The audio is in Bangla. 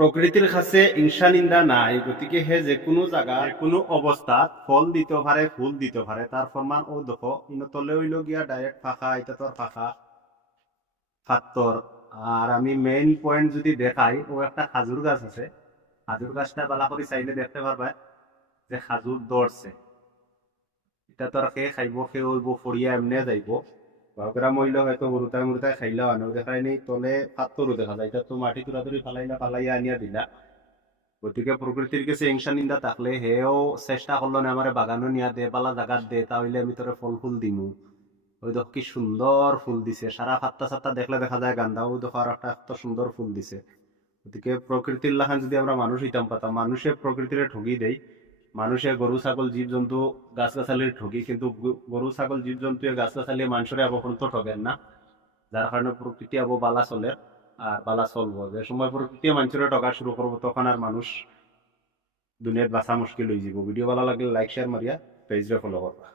প্রকৃতির কাছে ঈর্ষা নিন্দা নাই, গতিকে হে যে কোনো জায়গা কোনো অবস্থাত ফল দিতে পারে, ফুল দিতে পারে। তার ফরমান ও দেখো ইনো তলে হইল গিয়া ডাইরেক্ট ফাঁকা, এটা তোর ফাঁকা ফাত্তর। আর আমি মেইন পয়েন্ট যদি দেখাই, ও একটা খাজুর গাছ আছে। খাজুর গাছটা বালা করে চাইলে দেখতে পারবা যে খাজুর ধরছে। এটা তোর খেয়ে খাইব, খেয়ে হইব, ফড়িয়া এমনি যাইব। বাগরা মহিলা হয়তো মুরুতায় মুরুতায় খাইলেও আনো দেখাই নেই, তলে পাত্তরও দেখা যায়। এটা তো মাটি তুরাতুরি ফালাইয়া আনিয়া দিলা। গতিকে প্রকৃতির কাছে হিংসা নিন্দা থাকলে হেও চেষ্টা করলো না আমার বাগানও নিয়া দে, পালা জাগাত দে, তাহলে আমি তোরে ফল ফুল দিমু। ওই দেখো কি সুন্দর ফুল দিছে, সারা ফাত্তা সাত্তা দেখলে দেখা যায় গান্দা। ওই দেখো আর একটা এত সুন্দর ফুল দিছে। গতিকে প্রকৃতির লাখান যদি আমরা মানুষ হইতাম পাতাম, মানুষে প্রকৃতিরে ঠগি দেই। মানুষে গরু ছাগল জীব জন্তু গাছ গাছালির ঠগি, কিন্তু গরু ছাগল জীব জন্তু গাছ গাছালি মানুষের আবহন তো ঠগেন না। যার কারণে প্রকৃতি আবো বালা চলে আর বালা চলবো। যে সময় প্রকৃতি মানুষের ঠকা শুরু করবো, তখন আর মানুষ দুনিয়াত বাঁচা মুশকিল হয়ে যাব। ভিডিও ভালো লাগলে লাইক শেয়ার মারিয়া পেজরে ফলো করবা।